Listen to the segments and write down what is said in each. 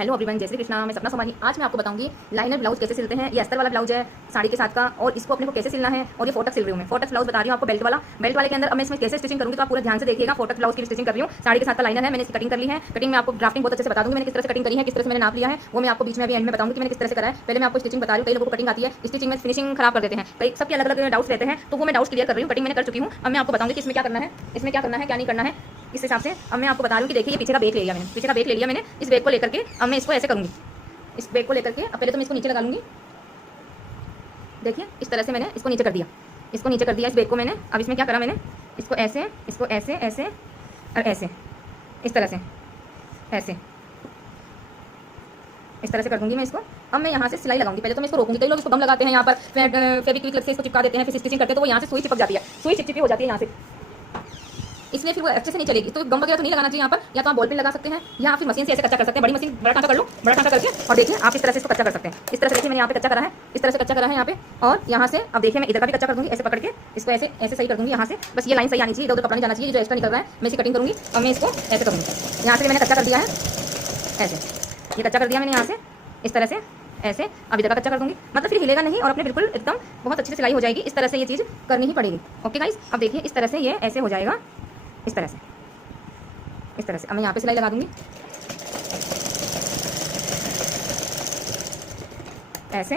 Hello everyone, जय श्री कृष्णा। मैं सपना सोमानी। आज मैं आपको बताऊंगी लाइनर ब्लाउज कैसे सिलते हैं। ये अस्तर वाला ब्लाउज है साड़ी के साथ का, और इसको अपने को कैसे सिलना है। और ये फोटक सिल रही हूँ मैं, फोटक ब्लाउज बता रही हूँ आपको, बेल्ट वाले के अंदर। अब मैं इसमें कैसे स्टिचिंग करूँगी तो आप पूरा ध्यान से देखिएगा। फोटक ब्लाउज की स्टिचिंग कर रही हूँ, साड़ी के साथ का लाइनर है, मैंने इसकी कटिंग कर ली है। कटिंग में आपको ड्राफ्टिंग बहुत अच्छे से बता दूंगी, मैंने किस तरह से कटिंग करी है, किस तरह से मैंने नाप लिया है, वो मैं आपको बीच में अभी एंड में बताऊंगी कि मैंने किस तरह से करा है। पहले मैं आपको स्टिचिंग बता रही हूँ। कई लोगों को कटिंग आती है, स्टिचिंग में फिनिशिंग खराब कर देते हैं, कई सबके अलग अलग डाउट्स रहते हैं, तो वो मैं डाउट्स क्लियर कर रही हूँ। कटिंग मैंने कर चुकी हूँ। अब मैं आपको बताऊंगी कि इसमें क्या करना है, इसमें क्या करना है, क्या नहीं करना है। इस हिसाब से अब मैं आपको बता रही हूँ कि देखिए, ये पीछे का बेक ले लिया मैंने, पीछे का बेक ले लिया मैंने। इस बेक को लेकर के अब मैं इसको ऐसे करूँगी, इस बेक को लेकर के। अब पहले तो मैं इसको नीचे लगा लूँगी। देखिए इस तरह से मैंने इसको नीचे कर दिया, इसको नीचे कर दिया इस बेक को मैंने। अब इसमें क्या करा मैंने, इसको ऐसे, इसको ऐसे, ऐसे और ऐसे, इस तरह से, ऐसे इस तरह से कर दूंगी मैं इसको। अब मैं यहाँ से सिलाई लगाऊंगी। पहले तो मैं इसको रोकूंगी। कई लोग इसको गम लगाते हैं यहाँ पर, फेविक्विक से इसको चिपका देते हैं, फिर स्टिचिंग करते हैं तो वो यहाँ से सुई चिपक जाती है, सुई चिपचिपी हो जाती है यहाँ से, इसलिए फिर वो अच्छे से नहीं चलेगी। तो गम वगैरह तो नहीं लगाना चाहिए यहाँ पर। या तो आप बॉल पेन लगा सकते हैं, या फिर मशीन से ऐसे कच्चा कर सकते हैं। बड़ी मशीन बड़ा टाँका कर लो, बड़ा टाँका करके, और देखिए आप इस तरह से इसको कच्चा कर सकते हैं। इस तरह से देखिए मैंने यहाँ पे कच्चा करा है, इस तरह से कच्चा करा है यहाँ पे। और यहाँ से अब देखिए मैं इधर का भी कच्चा कर दूंगी, ऐसे पकड़ के इसको ऐसे ऐसे सही कर दूंगी यहाँ से। बस ये लाइन सही आनी चाहिए, इधर उधर कपड़ा नहीं जाना चाहिए। जो एक्स्ट्रा निकल रहा है मैं इसकी कटिंग करूँगी। और मैं इसको ऐसे करूँगी। यहाँ से मैंने कच्चा कर दिया है, ऐसे ये कच्चा कर दिया मैंने यहाँ से, इस तरह से ऐसे। अब इधर का कच्चा कर दूंगी, मतलब फिर हिलेगा नहीं और अपने बिल्कुल एकदम बहुत अच्छी से सिलाई हो जाएगी। इस तरह से ये चीज़ करनी ही पड़ेगी। ओके गाइस, अब देखिए इस तरह से ये ऐसे हो जाएगा, इस तरह से, इस तरह से। अब मैं यहाँ पे सिलाई लगा दूंगी ऐसे।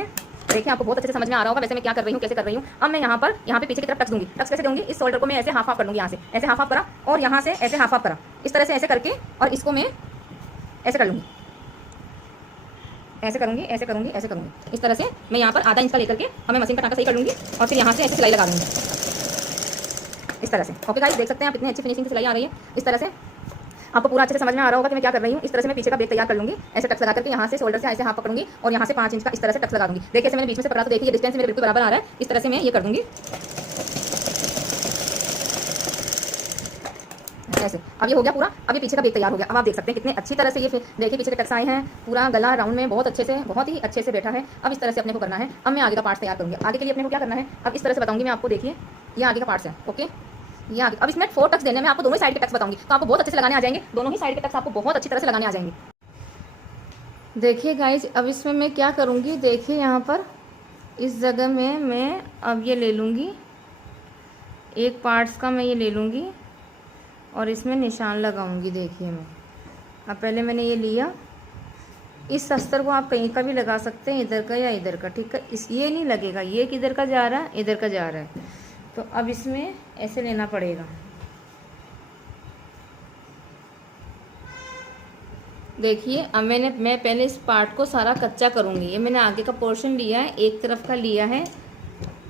देखिए आपको बहुत अच्छे से समझ में आ रहा होगा वैसे मैं क्या कर रही हूँ, कैसे कर रही हूँ। अब मैं यहाँ पे पीछे की तरफ टक्स दूंगी। टक्स कैसे दूंगी, इस शोल्डर को मैं ऐसे हाफ हाफ कर दूंगी, यहाँ से ऐसे हाफ हाफ करा, और यहाँ से ऐसे हाफ हाफ करा, इस तरह से ऐसे करके, और इसको मैं ऐसे कर लूँगी, ऐसे करूँगी, ऐसे करूँगी, ऐसे करूँगी। इस तरह से मैं यहाँ पर आधा इंच का लेकर के अब मैं मशीन का टाँका सही कर लूँगी, और फिर यहाँ से ऐसे सिलाई लगा दूँगी इस तरह से। ओके गाइस, देख सकते हैं आप इतनी अच्छी फिनिशिंग की सिलाई आ रही है। इस तरह से आपको पूरा अच्छे से समझ में आ रहा होगा कि मैं क्या कर रही हूँ। इस तरह से मैं पीछे का बेक तैयार कर लूँगी, ऐसे टक्स लगा करके यहाँ से शोल्डर से ऐसे हाथ पकड़ूंगी, और यहाँ से 5 इंच का इस तरह से टक्स लगा दूँगी। देखिए ऐसे मैंने बीच में से पकड़ा तो देखिए ये डिस्टेंस मेरे बिल्कुल बराबर आ रहा है। इस तरह से मैं ये कर दूँगी ऐसे। अब ये हो गया पूरा। अब ये पीछे का बेक तैयार हो गया। अब आप देख सकते हैं कितने अच्छी तरह से ये देखिए पीछे के टक्स आए हैं, पूरा गला राउंड में बहुत अच्छे से, बहुत ही अच्छे से बैठा है। अब इस तरह से अपने को करना है। अब मैं आगे का पार्ट तैयार करूँगी। आगे के लिए अपने को क्या करना है अब इस तरह से बताऊँगी मैं आपको। देखिए ये आगे का पार्ट्स है। ओके, ये आगे। अब इसमें 4 टक्स देने में आपको दोनों साइड के टक्स बताऊंगी, तो आपको बहुत अच्छे से लगाने आ जाएंगे। दोनों ही साइड के टक्स आपको बहुत अच्छी तरह से लगाने आ जाएंगे। देखिए गाइज, अब इसमें मैं क्या करूँगी, देखिए यहाँ पर इस जगह में मैं अब ये ले लूँगी, एक पार्ट्स का मैं ये ले लूँगी और इसमें निशान लगाऊंगी। देखिए मैं अब पहले मैंने ये लिया, इस अस्तर को आप कहीं का भी लगा सकते हैं, इधर का या इधर का, ठीक है। इस ये नहीं लगेगा, ये किधर का जा रहा है, इधर का जा रहा है, तो अब इसमें ऐसे लेना पड़ेगा। देखिए अब मैं पहले इस पार्ट को सारा कच्चा करूँगी। ये मैंने आगे का पोर्शन लिया है, एक तरफ का लिया है,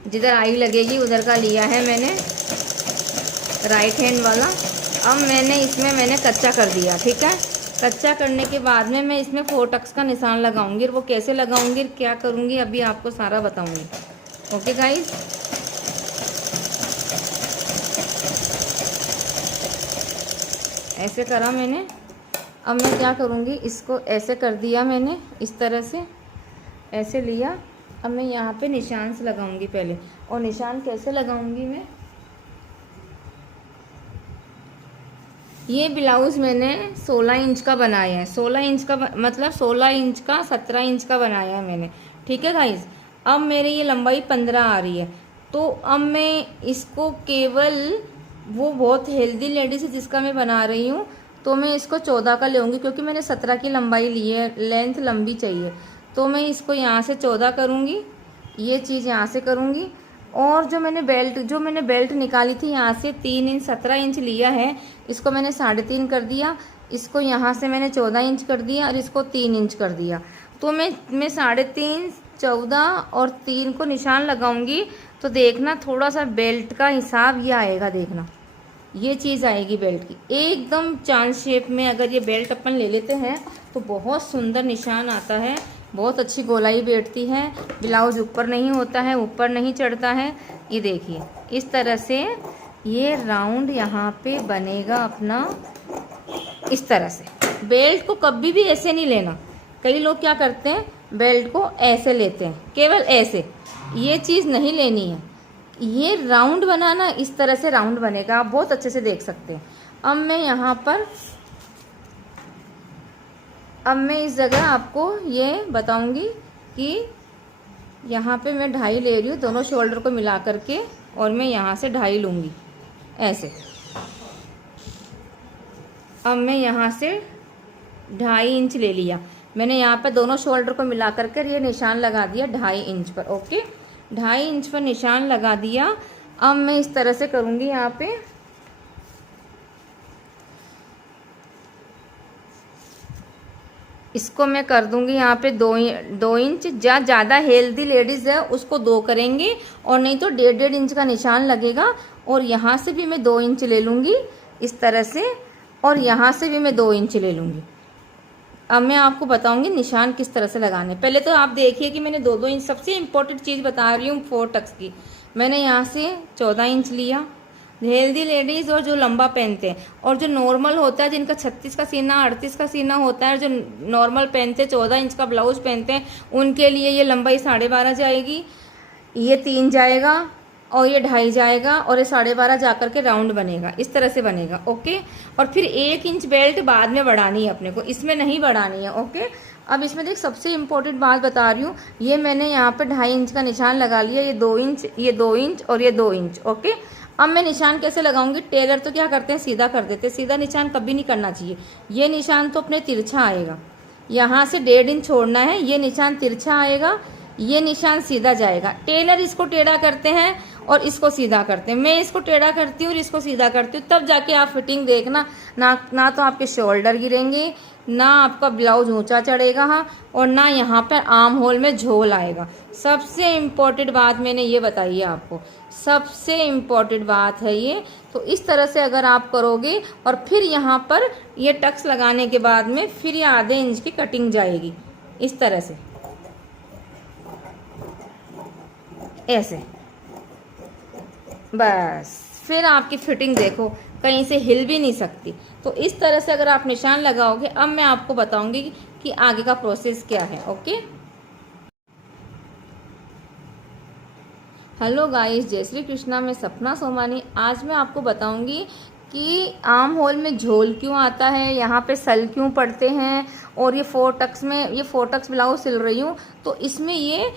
जिधर आई लगेगी उधर का लिया है मैंने, राइट हैंड वाला। अब मैंने कच्चा कर दिया, ठीक है। कच्चा करने के बाद में मैं इसमें 4 टक्स का निशान लगाऊंगी, और वो कैसे लगाऊंगी, क्या करूंगी, अभी आपको सारा बताऊंगी। ओके गाइस, ऐसे करा मैंने। अब मैं क्या करूंगी, इसको ऐसे कर दिया मैंने, इस तरह से ऐसे लिया। अब मैं यहाँ पे निशान से लगाऊंगी पहले, और निशान कैसे लगाऊंगी मैं, ये ब्लाउज़ मैंने 16 इंच का बनाया है, 16 इंच का मतलब 16 इंच का 17 इंच का बनाया है मैंने, ठीक है गाइज। अब मेरी ये लंबाई 15 आ रही है, तो अब मैं इसको केवल, वो बहुत हेल्दी लेडीज है जिसका मैं बना रही हूँ, तो मैं इसको 14 का लूँगी, क्योंकि मैंने 17 की लंबाई ली है, लेंथ लंबी चाहिए। तो मैं इसको यहाँ से 14 करूँगी, ये चीज़ यहाँ से करूँगी, और जो मैंने बेल्ट निकाली थी यहाँ से 3 इंच 17 इंच लिया है, इसको मैंने 3.5 कर दिया, इसको यहाँ से मैंने 14 इंच कर दिया, और इसको 3 इंच कर दिया। तो मैं 3.5, 14 और 3 को निशान लगाऊंगी। तो देखना थोड़ा सा बेल्ट का हिसाब ये आएगा, देखना ये चीज़ आएगी बेल्ट की एकदम चांद शेप में। अगर ये बेल्ट अपन ले लेते हैं तो बहुत सुंदर निशान आता है, बहुत अच्छी गोलाई बैठती है, ब्लाउज ऊपर नहीं होता है, ऊपर नहीं चढ़ता है। ये देखिए इस तरह से ये राउंड यहाँ पे बनेगा अपना, इस तरह से। बेल्ट को कभी भी ऐसे नहीं लेना। कई लोग क्या करते हैं, बेल्ट को ऐसे लेते हैं, केवल ऐसे, ये चीज़ नहीं लेनी है। ये राउंड बनाना, इस तरह से राउंड बनेगा, आप बहुत अच्छे से देख सकते हैं। अब मैं यहाँ पर अब मैं इस जगह आपको ये बताऊंगी कि यहाँ पे मैं 2.5 ले रही हूँ दोनों शोल्डर को मिला करके, और मैं यहाँ से 2.5 लूँगी ऐसे। अब मैं यहाँ से 2.5 इंच ले लिया मैंने, यहाँ पे दोनों शोल्डर को मिला करके ये निशान लगा दिया 2.5 इंच पर। ओके, 2.5 इंच पर निशान लगा दिया। अब मैं इस तरह से करूँगी, यहाँ पे इसको मैं कर दूंगी यहाँ पे 2 इंच। ज़्यादा हेल्दी लेडीज़ है उसको 2 करेंगे, और नहीं तो 1.5 इंच का निशान लगेगा। और यहाँ से भी मैं 2 इंच ले लूँगी इस तरह से, और यहाँ से भी मैं 2 इंच ले लूँगी। अब मैं आपको बताऊंगी निशान किस तरह से लगाने। पहले तो आप देखिए कि मैंने 2-2 इंच, सबसे इम्पोर्टेंट चीज़ बता रही हूँ 4 टक्स की। मैंने यहाँ से 14 इंच लिया। हेल्दी लेडीज़ और जो लंबा पहनते हैं, और जो नॉर्मल होता है जिनका 36 का सीना 38 का सीना होता है, जो नॉर्मल पहनते 14 इंच का ब्लाउज पहनते हैं, उनके लिए ये लंबाई 12.5 जाएगी, ये 3 जाएगा, और ये 2.5 जाएगा, और ये 12.5 जाकर के राउंड बनेगा, इस तरह से बनेगा। ओके, और फिर 1 इंच बेल्ट बाद में बढ़ानी है अपने को, इसमें नहीं बढ़ानी है। ओके, अब इसमें देख सबसे इम्पोर्टेंट बात बता रही हूँ, ये मैंने यहाँ पे 2.5 इंच का निशान लगा लिया, ये 2 इंच, ये 2 इंच और ये 2 इंच। ओके, अब मैं निशान कैसे लगाऊंगी? टेलर तो क्या करते हैं, सीधा कर देते हैं। सीधा निशान कभी नहीं करना चाहिए। ये निशान तो अपने तिरछा आएगा, यहाँ से 1.5 इंच छोड़ना है, ये निशान तिरछा आएगा, ये निशान सीधा जाएगा। टेलर इसको टेढ़ा करते हैं और इसको सीधा करते हैं, मैं इसको टेढ़ा करती हूँ और इसको सीधा करती हूँ, तब जाके आप फिटिंग देखना। ना तो आपके शोल्डर गिरेंगे, ना आपका ब्लाउज ऊंचा चढ़ेगा, हाँ, और ना यहाँ पर आर्म होल में झोल आएगा। सबसे इम्पोर्टेंट बात मैंने ये बताई है आपको, सबसे इम्पोर्टेंट बात है ये। तो इस तरह से अगर आप करोगे, और फिर यहाँ पर ये टक्स लगाने के बाद में फिर ये आधे इंच की कटिंग जाएगी इस तरह से, ऐसे। बस फिर आपकी फिटिंग देखो कहीं से हिल भी नहीं सकती। तो इस तरह से अगर आप निशान लगाओगे, अब मैं आपको बताऊंगी कि आगे का प्रोसेस क्या है। ओके, हेलो गाइस, जय श्री कृष्णा, मैं सपना सोमानी। आज मैं आपको बताऊंगी कि आर्म होल में झोल क्यों आता है, यहाँ पे सल क्यों पड़ते हैं, और ये 4 टक्स में, ये 4 टक्स ब्लाउज सिल रही हूँ तो इसमें ये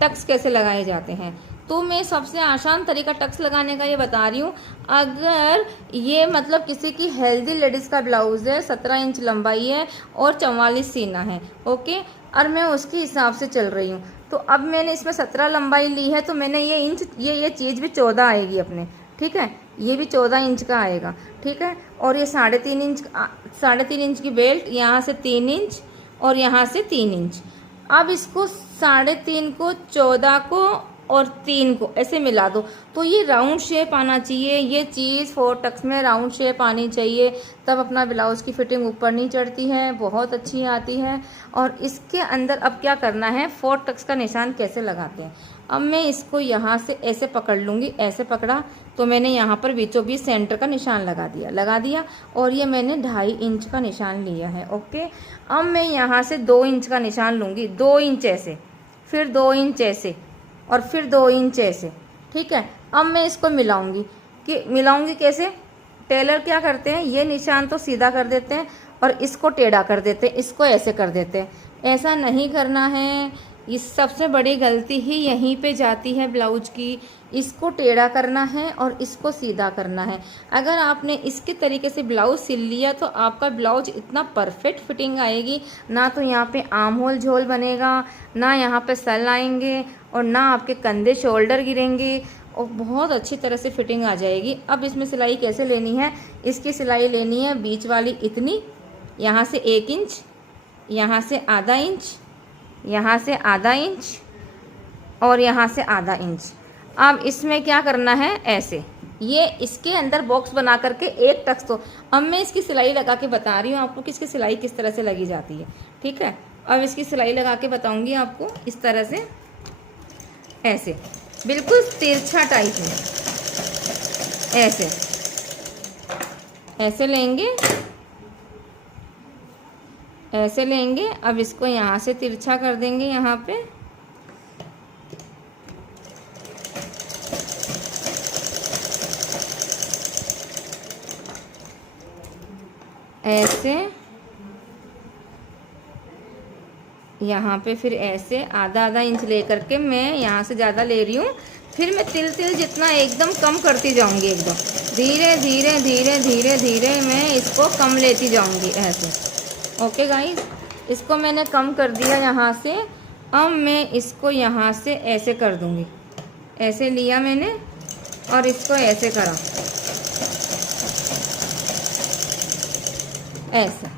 टक्स कैसे लगाए जाते हैं। तो मैं सबसे आसान तरीका टक्स लगाने का ये बता रही हूँ। अगर ये मतलब किसी की हेल्दी लेडीज़ का ब्लाउज है, 17 इंच लंबाई है और 44 सीना है, ओके, और मैं उसके हिसाब से चल रही हूँ, तो अब मैंने इसमें 17 लंबाई ली है, तो मैंने ये इंच, ये चीज़ भी 14 आएगी अपने, ठीक है, ये भी 14 इंच का आएगा, ठीक है। और ये 3.5 इंच की बेल्ट, यहाँ से 3 इंच और यहाँ से 3 इंच। अब इसको 3.5 को, 14 को और 3 को ऐसे मिला दो, तो ये राउंड शेप आना चाहिए। ये चीज़ 4 टक्स में राउंड शेप आनी चाहिए, तब अपना ब्लाउज की फिटिंग ऊपर नहीं चढ़ती है, बहुत अच्छी आती है। और इसके अंदर अब क्या करना है, 4 टक्स का निशान कैसे लगाते हैं। अब मैं इसको यहाँ से ऐसे पकड़ लूँगी, ऐसे पकड़ा तो मैंने यहाँ पर बीचों बीच सेंटर का निशान लगा दिया, और ये मैंने 2.5 इंच का निशान लिया है। ओके, अब मैं यहाँ से 2 इंच का निशान लूँगी, 2 इंच ऐसे, फिर 2 इंच ऐसे, और फिर 2 इंच ऐसे, ठीक है। अब मैं इसको मिलाऊंगी कैसे, टेलर क्या करते हैं, ये निशान तो सीधा कर देते हैं और इसको टेढ़ा कर देते हैं, इसको ऐसे कर देते हैं। ऐसा नहीं करना है, इस सबसे बड़ी गलती ही यहीं पे जाती है ब्लाउज की। इसको टेढ़ा करना है और इसको सीधा करना है। अगर आपने इसके तरीके से ब्लाउज सिल लिया तो आपका ब्लाउज इतना परफेक्ट फिटिंग आएगी, ना तो यहाँ पे आर्म होल झोल बनेगा, ना यहाँ पे सल आएंगे, और ना आपके कंधे शोल्डर गिरेंगे, और बहुत अच्छी तरह से फिटिंग आ जाएगी। अब इसमें सिलाई कैसे लेनी है, इसकी सिलाई लेनी है बीच वाली इतनी, यहाँ से 1 इंच, यहाँ से आधा इंच, यहाँ से आधा इंच, और यहाँ से आधा इंच। अब इसमें क्या करना है, ऐसे ये इसके अंदर बॉक्स बना करके 1 टक्स। तो अब मैं इसकी सिलाई लगा के बता रही हूँ आपको कि इसकी सिलाई किस तरह से लगी जाती है, ठीक है। अब इसकी सिलाई लगा के बताऊँगी आपको इस तरह से, ऐसे बिल्कुल तिरछा टाइप में, ऐसे लेंगे। अब इसको यहाँ से तिरछा कर देंगे, यहाँ पे ऐसे, यहाँ पे फिर ऐसे आधा आधा इंच ले करके मैं यहाँ से ज़्यादा ले रही हूँ। फिर मैं तिल तिल जितना एकदम कम करती जाऊँगी, एकदम धीरे धीरे धीरे धीरे धीरे मैं इसको कम लेती जाऊँगी ऐसे। ओके गाइस, इसको मैंने कम कर दिया यहाँ से। अब मैं इसको यहाँ से ऐसे कर दूँगी, ऐसे लिया मैंने और इसको ऐसे करा, ऐसे।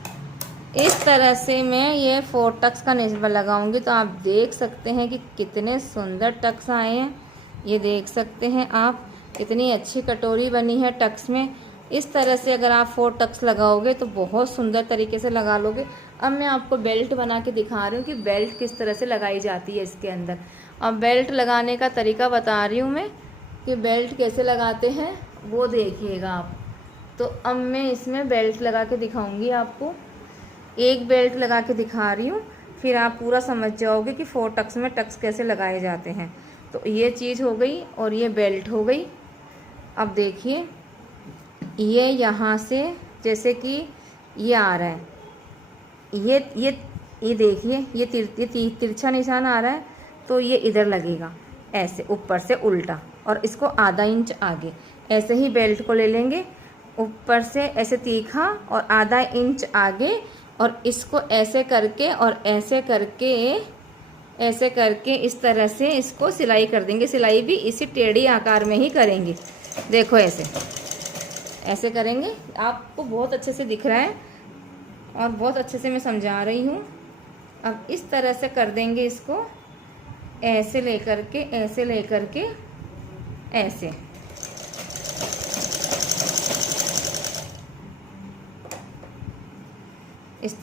इस तरह से मैं ये 4 टक्स का नेल लगाऊंगी। तो आप देख सकते हैं कि कितने सुंदर टक्स आए हैं। ये देख सकते हैं आप, कितनी अच्छी कटोरी बनी है टक्स में। इस तरह से अगर आप 4 टक्स लगाओगे तो बहुत सुंदर तरीके से लगा लोगे। अब मैं आपको बेल्ट बना के दिखा रही हूँ कि बेल्ट किस तरह से लगाई जाती है इसके अंदर। अब बेल्ट लगाने का तरीका बता रही हूँ मैं कि बेल्ट कैसे लगाते हैं, वो देखिएगा आप। तो अब मैं इसमें बेल्ट लगा के दिखाऊंगी आपको। एक बेल्ट लगा के दिखा रही हूँ, फिर आप पूरा समझ जाओगे कि 4 टक्स में टक्स कैसे लगाए जाते हैं। तो ये चीज़ हो गई और ये बेल्ट हो गई। अब देखिए, ये यहाँ से जैसे कि ये आ रहा है, ये देखिए, ये तिरछा निशान आ रहा है, तो ये इधर लगेगा ऐसे ऊपर से उल्टा, और इसको आधा इंच आगे। ऐसे ही बेल्ट को ले लेंगे, ऊपर से ऐसे तीखा और आधा इंच आगे, और इसको ऐसे करके और ऐसे करके इस तरह से इसको सिलाई कर देंगे। सिलाई भी इसी टेढ़ी आकार में ही करेंगे। देखो ऐसे करेंगे। आपको बहुत अच्छे से दिख रहा है और बहुत अच्छे से मैं समझा रही हूँ। अब इस तरह से कर देंगे इसको, ऐसे लेकर के ऐसे। इस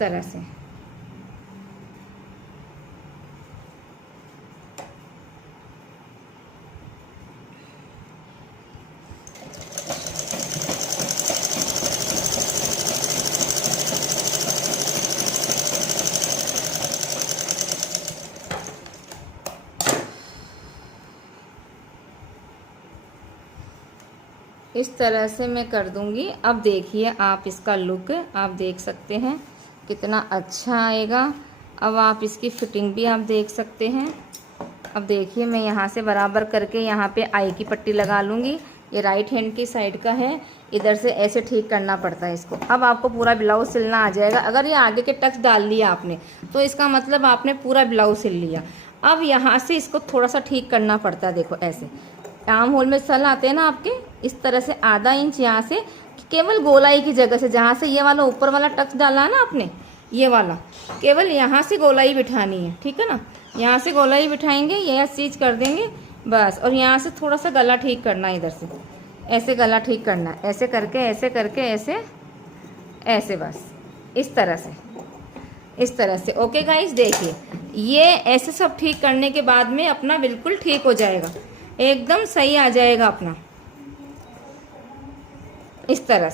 तरह से मैं कर दूंगी। अब देखिए आप, इसका लुक आप देख सकते हैं कितना अच्छा आएगा। अब आप इसकी फिटिंग भी आप देख सकते हैं। अब देखिए, मैं यहाँ से बराबर करके यहाँ पे आई की पट्टी लगा लूँगी। ये राइट हैंड की साइड का है, इधर से ऐसे ठीक करना पड़ता है इसको। अब आपको पूरा ब्लाउज सिलना आ जाएगा। अगर ये आगे के टक्स डाल लिया आपने तो इसका मतलब आपने पूरा ब्लाउज सिल लिया। अब यहाँ से इसको थोड़ा सा ठीक करना पड़ता है। देखो ऐसे आर्म होल में सल आते हैं ना आपके, इस तरह से आधा इंच यहाँ से केवल गोलाई की जगह से, जहाँ से ये वाला ऊपर वाला टक्स डाला है ना आपने, ये वाला केवल यहाँ से गोलाई बिठानी है। ठीक है ना, यहाँ से गोलाई बिठाएंगे, यह चीज़ कर देंगे बस। और यहाँ से थोड़ा सा गला ठीक करना है, इधर से ऐसे गला ठीक करना है, ऐसे करके ऐसे बस इस तरह से। ओके गाइस, देखिए ये ऐसे सब ठीक करने के बाद में अपना बिल्कुल ठीक हो जाएगा, एकदम सही आ जाएगा अपना। इस तरह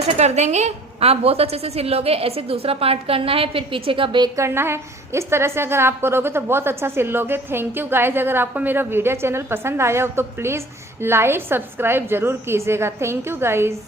से कर देंगे, आप बहुत अच्छे से सिल लोगे। ऐसे दूसरा पार्ट करना है, फिर पीछे का बैक करना है। इस तरह से अगर आप करोगे तो बहुत अच्छा सिल लोगे। Thank you guys. अगर आपको मेरा वीडियो चैनल पसंद आया हो तो प्लीज़ लाइक सब्सक्राइब जरूर कीजिएगा। Thank you guys.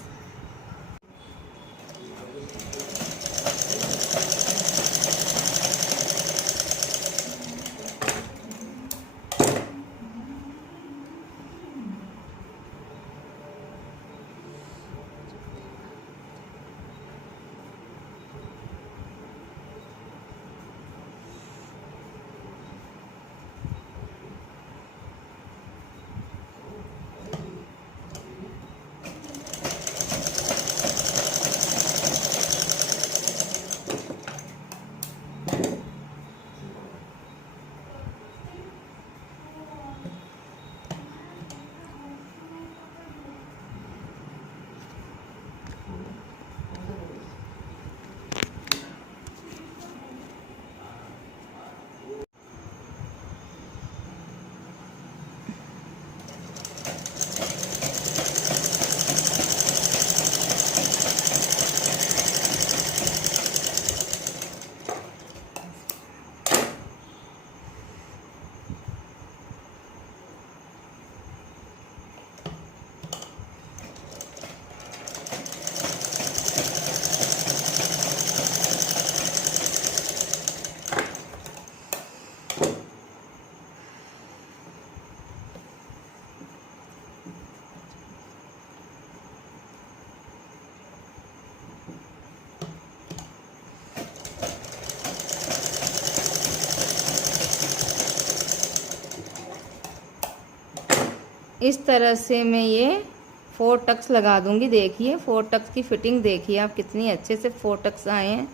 इस तरह से मैं ये 4 टक्स लगा दूंगी। देखिए 4 टक्स की फिटिंग देखिए आप, कितनी अच्छे से 4 टक्स आए हैं।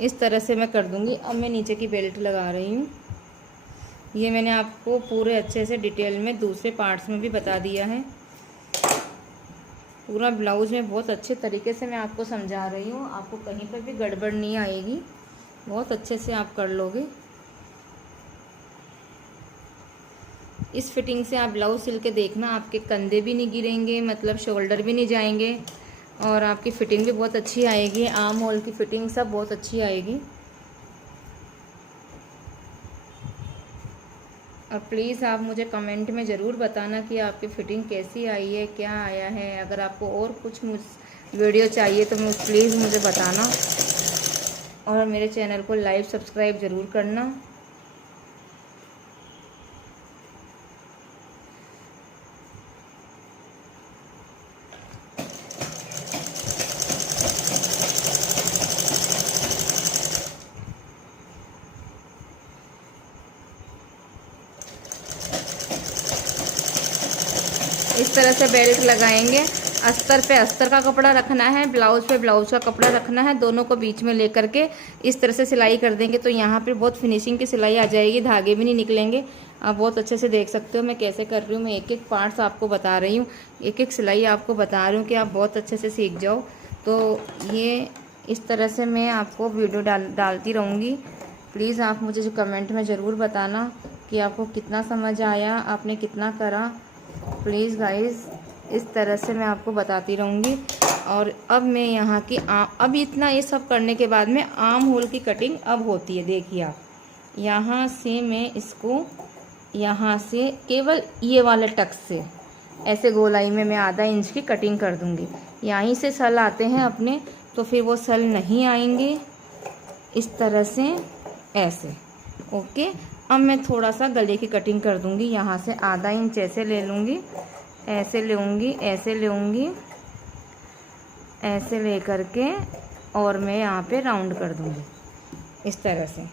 इस तरह से मैं कर दूंगी। अब मैं नीचे की बेल्ट लगा रही हूँ। ये मैंने आपको पूरे अच्छे से डिटेल में दूसरे पार्ट्स में भी बता दिया है। पूरा ब्लाउज़ में बहुत अच्छे तरीके से मैं आपको समझा रही हूँ, आपको कहीं पर भी गड़बड़ नहीं आएगी, बहुत अच्छे से आप कर लोगे। इस फिटिंग से आप ब्लाउज़ सिल के देखना, आपके कंधे भी नहीं गिरेंगे, मतलब शोल्डर भी नहीं जाएंगे, और आपकी फ़िटिंग भी बहुत अच्छी आएगी। आर्म होल की फ़िटिंग सब बहुत अच्छी आएगी। और प्लीज़ आप मुझे कमेंट में ज़रूर बताना कि आपकी फ़िटिंग कैसी आई है, क्या आया है। अगर आपको और कुछ वीडियो चाहिए तो प्लीज़ मुझे बताना, और मेरे चैनल को लाइक सब्सक्राइब ज़रूर करना। इस तरह से बेल्ट लगाएंगे। अस्तर पे अस्तर का कपड़ा रखना है, ब्लाउज़ पे ब्लाउज़ का कपड़ा रखना है, दोनों को बीच में लेकर के इस तरह से सिलाई कर देंगे तो यहाँ पे बहुत फिनिशिंग की सिलाई आ जाएगी, धागे भी नहीं निकलेंगे। आप बहुत अच्छे से देख सकते हो मैं कैसे कर रही हूँ। मैं एक एक पार्ट्स आपको बता रही हूँ, एक एक सिलाई आपको बता रही हूँ कि आप बहुत अच्छे से सीख जाओ। तो ये इस तरह से मैं आपको वीडियो डालती रहूँगी। प्लीज़ आप मुझे जो कमेंट में ज़रूर बताना कि आपको कितना समझ आया, आपने कितना करा। प्लीज़ गाइस, इस तरह से मैं आपको बताती रहूँगी। और अब मैं यहाँ की अब इतना ये सब करने के बाद में आर्म होल की कटिंग अब होती है। देखिए आप, यहाँ से मैं इसको यहाँ से केवल ये वाले टक्स से ऐसे गोलाई में मैं आधा इंच की कटिंग कर दूँगी। यहीं से सल आते हैं अपने, तो फिर वो सल नहीं आएंगे। इस तरह से ऐसे, ओके। अब मैं थोड़ा सा गले की कटिंग कर दूंगी। यहाँ से आधा इंच ऐसे ले लूँगी, ऐसे लूँगी, ऐसे लूँगी, ऐसे ले करके, और मैं यहाँ पे राउंड कर दूँगी इस तरह से।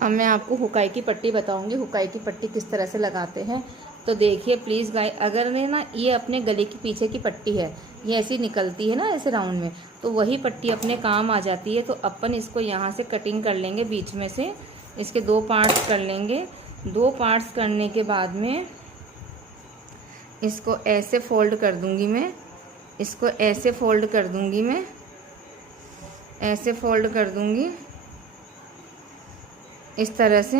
अब मैं आपको हुकाई की पट्टी बताऊंगी, हुकाई की पट्टी किस तरह से लगाते हैं। तो देखिए प्लीज़ गाइस, अगर ना ये अपने गले के पीछे की पट्टी है, ये ऐसी निकलती है ना ऐसे राउंड में, तो वही पट्टी अपने काम आ जाती है। तो अपन इसको यहाँ से कटिंग कर लेंगे, बीच में से इसके 2 पार्ट्स कर लेंगे। 2 पार्ट्स करने के बाद में इसको ऐसे फोल्ड कर दूँगी मैं, इसको ऐसे फोल्ड कर दूँगी मैं, ऐसे फोल्ड कर दूँगी इस तरह से,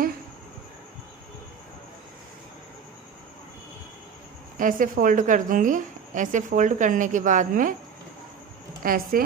ऐसे फोल्ड कर दूंगी। ऐसे फोल्ड करने के बाद में ऐसे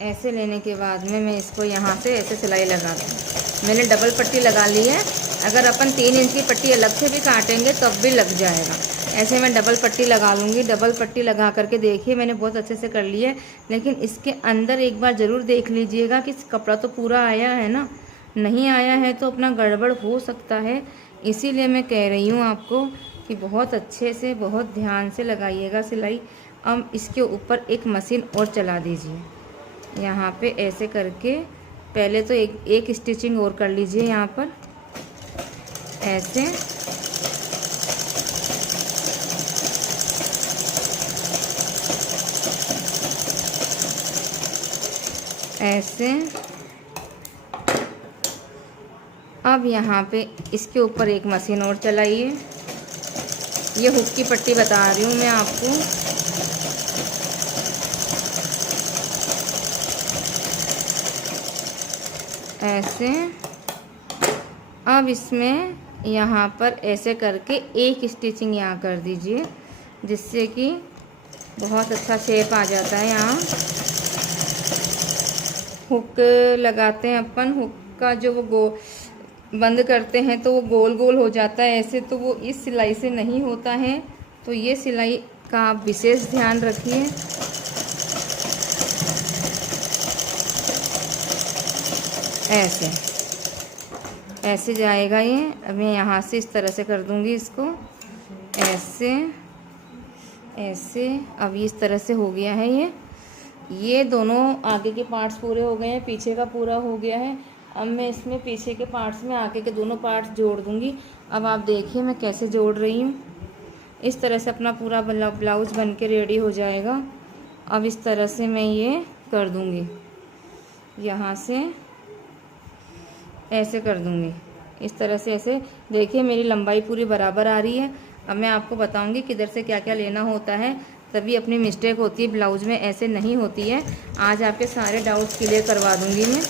ऐसे लेने के बाद में मैं इसको यहाँ से ऐसे सिलाई लगा दूँ। मैंने डबल पट्टी लगा ली है। अगर अपन 3 इंच की पट्टी अलग से भी काटेंगे तब भी लग जाएगा। ऐसे मैं डबल पट्टी लगा लूँगी। डबल पट्टी लगा करके देखिए मैंने बहुत अच्छे से कर ली है, लेकिन इसके अंदर एक बार ज़रूर देख लीजिएगा कि कपड़ा तो पूरा आया है ना, नहीं आया है तो अपना गड़बड़ हो सकता है। इसीलिए मैं कह रही हूँ आपको कि बहुत अच्छे से, बहुत ध्यान से लगाइएगा सिलाई। अब इसके ऊपर एक मशीन और चला दीजिए यहाँ पे ऐसे करके। पहले तो एक स्टिचिंग और कर लीजिए यहाँ पर ऐसे, ऐसे। अब यहाँ पे इसके ऊपर एक मशीन और चलाइए। ये हुक की पट्टी बता रही हूँ मैं आपको। ऐसे। अब इसमें यहाँ पर ऐसे करके एक स्टिचिंग यहाँ कर दीजिए, जिससे कि बहुत अच्छा शेप आ जाता है। यहाँ हुक लगाते हैं अपन, हुक का जो वो बंद करते हैं तो वो गोल गोल हो जाता है ऐसे, तो वो इस सिलाई से नहीं होता है। तो ये सिलाई का आप विशेष ध्यान रखिए। ऐसे ऐसे जाएगा ये। अब मैं यहाँ से इस तरह से कर दूँगी इसको, ऐसे ऐसे। अब इस तरह से हो गया है ये दोनों आगे के पार्ट्स पूरे हो गए हैं, पीछे का पूरा हो गया है। अब मैं इसमें पीछे के पार्ट्स में आगे के दोनों पार्ट्स जोड़ दूँगी। अब आप देखिए मैं कैसे जोड़ रही हूँ। इस तरह से अपना पूरा ब्लाउज़ बन के रेडी हो जाएगा। अब इस तरह से मैं ये कर दूँगी, यहाँ से ऐसे कर दूँगी, इस तरह से ऐसे। देखिए मेरी लंबाई पूरी बराबर आ रही है। अब मैं आपको बताऊँगी किधर से क्या क्या लेना होता है, तभी अपनी मिस्टेक होती है ब्लाउज़ में, ऐसे नहीं होती है। आज आपके सारे डाउट्स क्लियर करवा दूँगी मैं।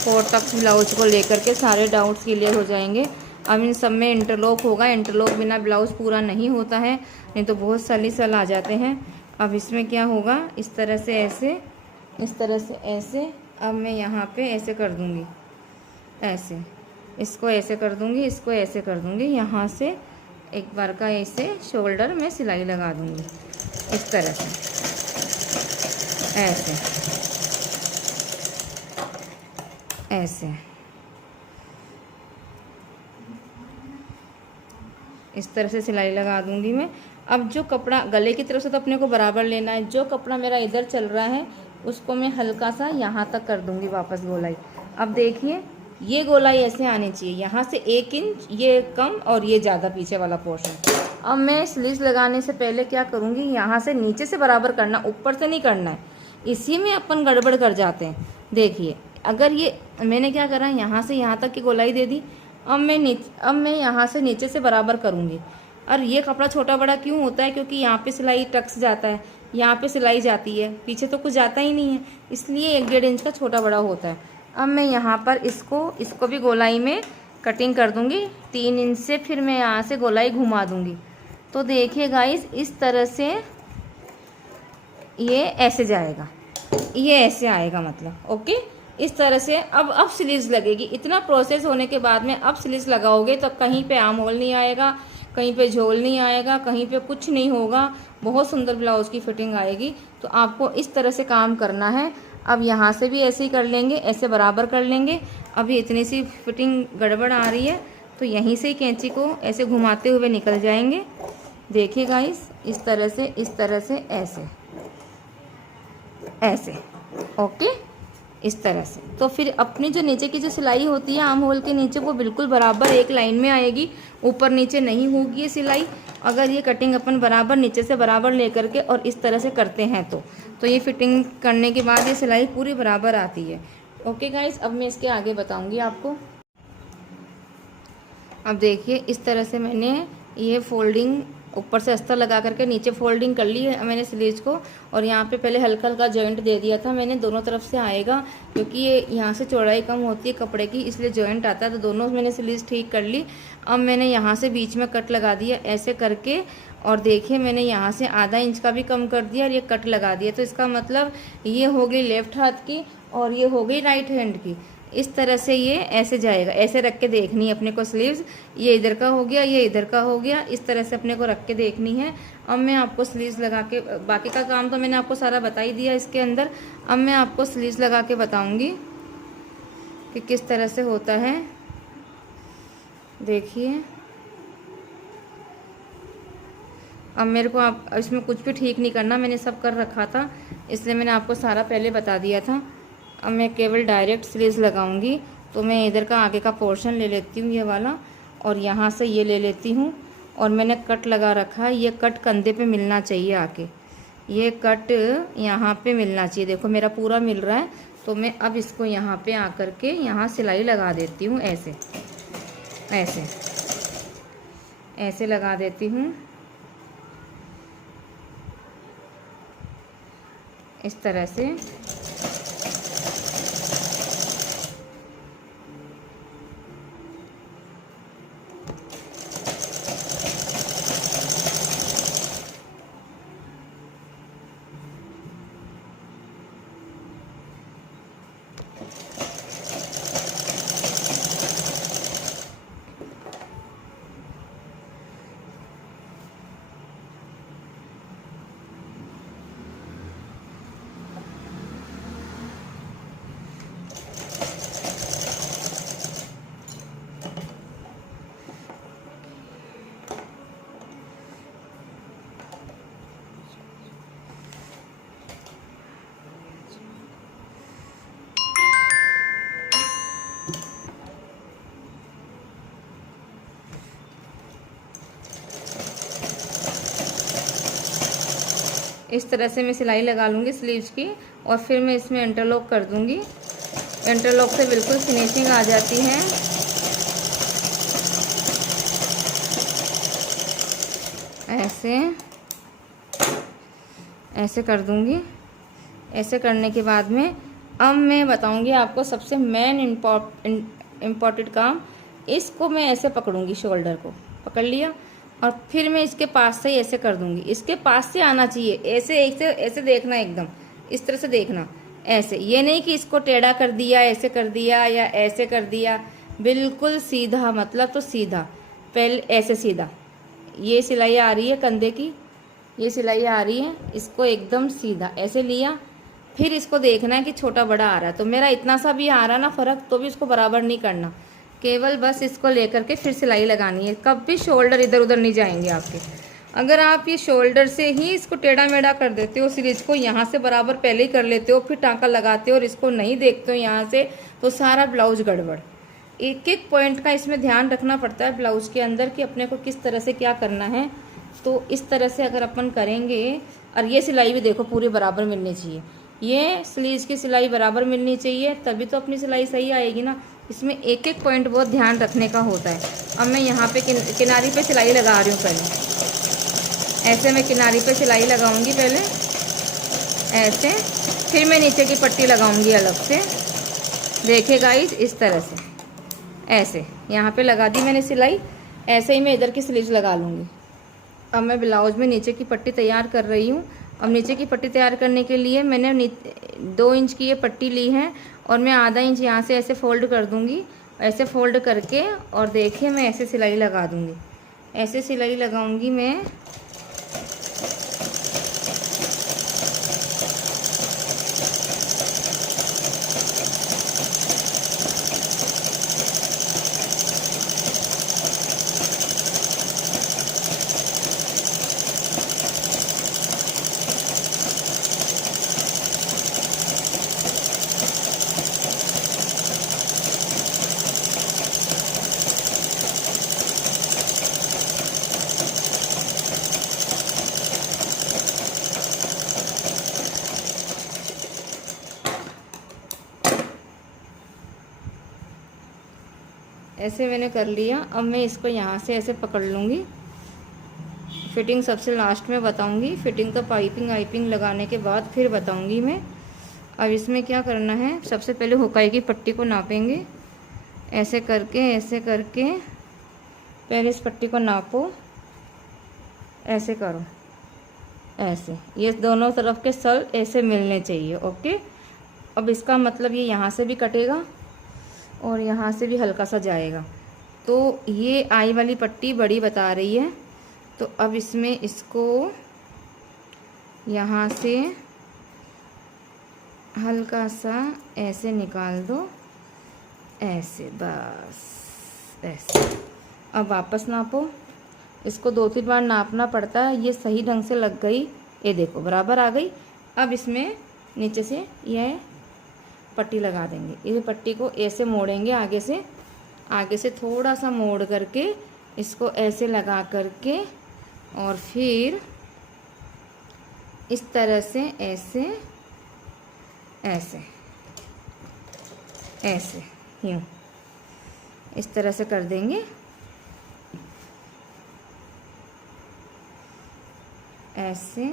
4 तक ब्लाउज को लेकर के सारे डाउट्स क्लियर हो जाएंगे। अब इन सब में इंटरलॉक होगा, इंटरलॉक बिना ब्लाउज़ पूरा नहीं होता है, नहीं तो बहुत सल आ जाते हैं। अब इसमें क्या होगा, इस तरह से ऐसे, इस तरह से ऐसे। अब मैं यहाँ पे ऐसे कर दूँगी, ऐसे इसको ऐसे कर दूँगी, इसको ऐसे कर दूँगी। यहाँ से एक बार का ऐसे शोल्डर में सिलाई लगा दूँगी, इस तरह से ऐसे ऐसे, इस तरह से सिलाई लगा दूँगी मैं। अब जो कपड़ा गले की तरफ से तो अपने को बराबर लेना है, जो कपड़ा मेरा इधर चल रहा है उसको मैं हल्का सा यहाँ तक कर दूँगी वापस गोलाई। अब देखिए ये गोलाई ऐसे आनी चाहिए, यहाँ से 1 इंच ये कम और ये ज़्यादा पीछे वाला पोर्शन। अब मैं स्लीव्स लगाने से पहले क्या करूँगी, यहाँ से नीचे से बराबर करना, ऊपर से नहीं करना है। इसी में अपन गड़बड़ कर जाते हैं। देखिए अगर ये मैंने क्या करा, यहाँ से यहाँ तक की गोलाई दे दी। अब मैं यहाँ से नीचे से बराबर करूँगी। और ये कपड़ा छोटा बड़ा क्यों होता है, क्योंकि यहाँ पे सिलाई टक्स जाता है, यहाँ पे सिलाई जाती है, पीछे तो कुछ जाता ही नहीं है, इसलिए 1-1.5 इंच का छोटा बड़ा होता है। अब मैं यहाँ पर इसको भी गोलाई में कटिंग कर दूँगी 3 इंच से, फिर मैं यहाँ से गोलाई घुमा दूँगी। तो देखिए गाइस इस तरह से ये ऐसे जाएगा, ये ऐसे आएगा मतलब। ओके, इस तरह से अब स्लीव्स लगेगी। इतना प्रोसेस होने के बाद में अब स्लीव्स लगाओगे तो कहीं पे आर्म होल नहीं आएगा, कहीं पे झोल नहीं आएगा, कहीं पे कुछ नहीं होगा, बहुत सुंदर ब्लाउज़ की फिटिंग आएगी। तो आपको इस तरह से काम करना है। अब यहाँ से भी ऐसे ही कर लेंगे, ऐसे बराबर कर लेंगे। अभी इतनी सी फिटिंग गड़बड़ आ रही है तो यहीं से ही कैंची को ऐसे घुमाते हुए निकल जाएंगे। देखिए गाइस इस तरह से ऐसे ऐसे, ओके, इस तरह से। तो फिर अपनी जो नीचे की जो सिलाई होती है आर्म होल के नीचे, वो बिल्कुल बराबर एक लाइन में आएगी, ऊपर नीचे नहीं होगी ये सिलाई। अगर ये कटिंग अपन बराबर नीचे से बराबर लेकर के और इस तरह से करते हैं तो ये फिटिंग करने के बाद ये सिलाई पूरी बराबर आती है। ओके गाइस, अब मैं इसके आगे बताऊंगी आपको। अब देखिए इस तरह से मैंने ये फोल्डिंग ऊपर से अस्तर लगा करके नीचे फोल्डिंग कर ली है मैंने स्लीव्स को, और यहाँ पे पहले हल्का हल्का जॉइंट दे दिया था मैंने, दोनों तरफ से आएगा क्योंकि ये यहाँ से चौड़ाई कम होती है कपड़े की, इसलिए जॉइंट आता है। तो दोनों मैंने स्लीव्स ठीक कर ली। अब मैंने यहाँ से बीच में कट लगा दिया ऐसे करके, और देखिए मैंने यहाँ से आधा इंच का भी कम कर दिया और ये कट लगा दिया। तो इसका मतलब ये हो गई लेफ्ट हाथ की और ये हो गई राइट हैंड की। इस तरह से ये ऐसे जाएगा, ऐसे रख के देखनी है अपने को स्लीव्स, ये इधर का हो गया, ये इधर का हो गया, इस तरह से अपने को रख के देखनी है। अब मैं आपको स्लीव्स लगा के, बाकी का काम तो मैंने आपको सारा बता ही दिया इसके अंदर। अब मैं आपको स्लीव्स लगा के बताऊंगी कि किस तरह से होता है। देखिए अब मेरे को आप इसमें कुछ भी ठीक नहीं करना, मैंने सब कर रखा था, इसलिए मैंने आपको सारा पहले बता दिया था। अब मैं केवल डायरेक्ट स्लीव्स लगाऊंगी। तो मैं इधर का आगे का पोर्शन ले लेती हूँ ये वाला, और यहाँ से ये ले लेती हूँ, और मैंने कट लगा रखा है। ये कट कंधे पे मिलना चाहिए आके, ये कट यहाँ पे मिलना चाहिए। देखो मेरा पूरा मिल रहा है। तो मैं अब इसको यहाँ पे आकर के यहाँ सिलाई लगा देती हूँ, ऐसे ऐसे ऐसे लगा देती हूँ, इस तरह से। इस तरह से मैं सिलाई लगा लूँगी स्लीव्स की, और फिर मैं इसमें इंटरलॉक कर दूँगी। इंटरलॉक से बिल्कुल फिनिशिंग आ जाती है। ऐसे कर दूँगी। ऐसे करने के बाद में अब मैं बताऊँगी आपको सबसे मेन इम्पॉर्टेंट काम। इसको मैं ऐसे पकड़ूँगी, शोल्डर को पकड़ लिया, और फिर मैं इसके पास से ऐसे कर दूँगी। इसके पास से आना चाहिए, ऐसे देखना, एकदम इस तरह से देखना। ऐसे, ये नहीं कि इसको टेढ़ा कर दिया, ऐसे कर दिया या ऐसे कर दिया, बिल्कुल सीधा, मतलब तो सीधा। पहले ऐसे सीधा, ये सिलाई आ रही है कंधे की, ये सिलाई आ रही है, इसको एकदम सीधा ऐसे लिया। फिर इसको देखना है कि छोटा बड़ा आ रहा है, तो मेरा इतना सा भी आ रहा ना फ़र्क, तो भी इसको बराबर नहीं करना, केवल बस इसको लेकर के फिर सिलाई लगानी है। कभी शोल्डर इधर उधर नहीं जाएंगे आपके। अगर आप ये शोल्डर से ही इसको टेढ़ा मेढ़ा कर देते हो, सिर्फ इसको यहाँ से बराबर पहले ही कर लेते हो, फिर टाँका लगाते हो और इसको नहीं देखते हो यहाँ से, तो सारा ब्लाउज गड़बड़। एक एक पॉइंट का इसमें ध्यान रखना पड़ता है ब्लाउज के अंदर कि अपने को किस तरह से क्या करना है। तो इस तरह से अगर अपन करेंगे, और ये सिलाई भी देखो पूरी बराबर मिलनी चाहिए, ये स्लीव्स की सिलाई बराबर मिलनी चाहिए, तभी तो अपनी सिलाई सही आएगी ना। इसमें एक एक पॉइंट बहुत ध्यान रखने का होता है। अब मैं यहाँ पे किनारी पे सिलाई लगा रही हूँ। पहले ऐसे मैं किनारी पे सिलाई लगाऊंगी पहले ऐसे, फिर मैं नीचे की पट्टी लगाऊंगी अलग से। देखिए गाइस, इस तरह से ऐसे यहाँ पे लगा दी मैंने सिलाई। ऐसे ही मैं इधर की स्लीव्स लगा लूँगी। अब मैं ब्लाउज में नीचे की पट्टी तैयार कर रही हूँ। अब नीचे की पट्टी तैयार करने के लिए मैंने 2 इंच की ये पट्टी ली है, और मैं आधा इंच यहाँ से ऐसे फोल्ड कर दूँगी। ऐसे फोल्ड करके, और देखिए मैं ऐसे सिलाई लगा दूँगी। ऐसे सिलाई लगाऊँगी मैं। ऐसे मैंने कर लिया। अब मैं इसको यहाँ से ऐसे पकड़ लूँगी। फिटिंग सबसे लास्ट में बताऊँगी। फिटिंग तो पाइपिंग वाइपिंग लगाने के बाद फिर बताऊँगी मैं। अब इसमें क्या करना है, सबसे पहले हुकाई की पट्टी को नापेंगे। ऐसे करके पहले इस पट्टी को नापो, ऐसे करो, ऐसे ये दोनों तरफ के सल ऐसे मिलने चाहिए। ओके। अब इसका मतलब ये यहाँ से भी कटेगा और यहाँ से भी हल्का सा जाएगा। तो ये आई वाली पट्टी बड़ी बता रही है, तो अब इसमें इसको यहाँ से हल्का सा ऐसे निकाल दो, ऐसे, बस ऐसे। अब वापस नापो। इसको 2-3 बार नापना पड़ता है। ये सही ढंग से लग गई, ये देखो बराबर आ गई। अब इसमें नीचे से यह पट्टी लगा देंगे। ये पट्टी को ऐसे मोड़ेंगे, आगे से थोड़ा सा मोड़ करके इसको ऐसे लगा करके, और फिर इस तरह से ऐसे ऐसे ऐसे यूँ इस तरह से कर देंगे। ऐसे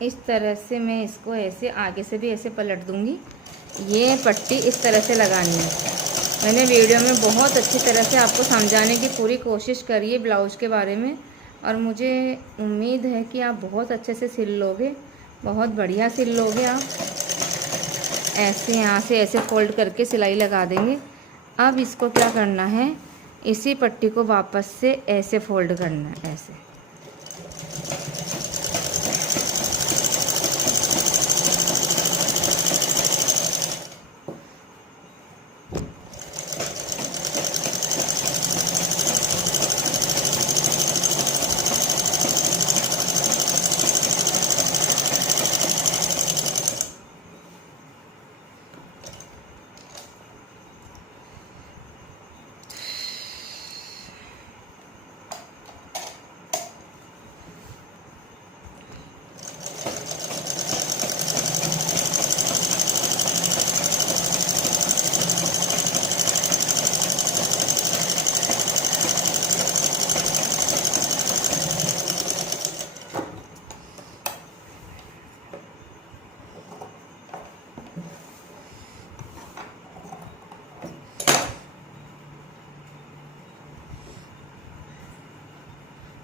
इस तरह से मैं इसको ऐसे आगे से भी ऐसे पलट दूंगी। ये पट्टी इस तरह से लगानी है। मैंने वीडियो में बहुत अच्छी तरह से आपको समझाने की पूरी कोशिश करी है ब्लाउज के बारे में, और मुझे उम्मीद है कि आप बहुत अच्छे से सिल लोगे, बहुत बढ़िया सिल लोगे। आप ऐसे यहाँ से ऐसे फोल्ड करके सिलाई लगा देंगे। अब इसको क्या करना है, इसी पट्टी को वापस से ऐसे फोल्ड करना है, ऐसे।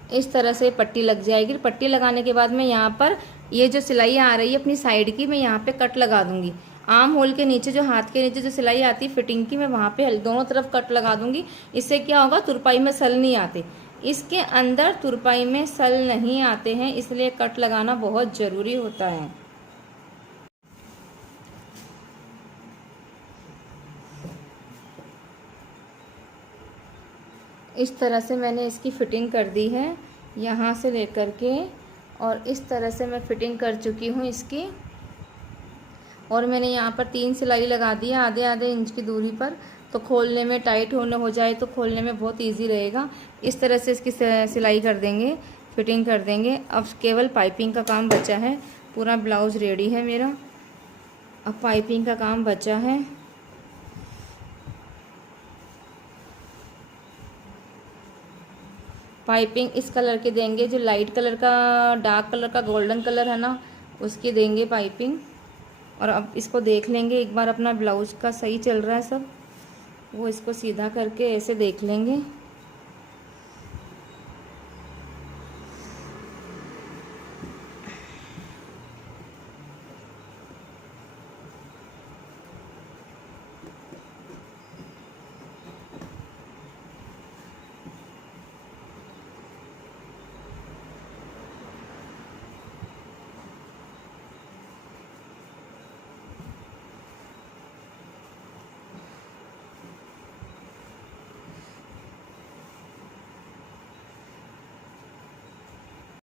इस तरह से पट्टी लग जाएगी। पट्टी लगाने के बाद मैं यहाँ पर ये जो सिलाई आ रही है अपनी साइड की, मैं यहाँ पे कट लगा दूंगी। आर्म होल के नीचे जो हाथ के नीचे जो सिलाई आती है फिटिंग की, मैं वहाँ पे दोनों तरफ कट लगा दूंगी। इससे क्या होगा, तुरपाई में सल नहीं आते। इसके अंदर तुरपाई में सल नहीं आते हैं, इसलिए कट लगाना बहुत ज़रूरी होता है। इस तरह से मैंने इसकी फ़िटिंग कर दी है, यहाँ से लेकर के, और इस तरह से मैं फ़िटिंग कर चुकी हूँ इसकी। और मैंने यहाँ पर 3 सिलाई लगा दी है आधे आधे इंच की दूरी पर, तो खोलने में टाइट होने हो जाए तो खोलने में बहुत इजी रहेगा। इस तरह से इसकी सिलाई कर देंगे, फिटिंग कर देंगे। अब केवल पाइपिंग का काम बचा है। पूरा ब्लाउज़ रेडी है मेरा, अब पाइपिंग का काम बचा है। पाइपिंग इस कलर के देंगे, जो लाइट कलर का, डार्क कलर का, गोल्डन कलर है ना, उसकी देंगे पाइपिंग। और अब इसको देख लेंगे एक बार अपना ब्लाउज का सही चल रहा है सब, वो इसको सीधा करके ऐसे देख लेंगे।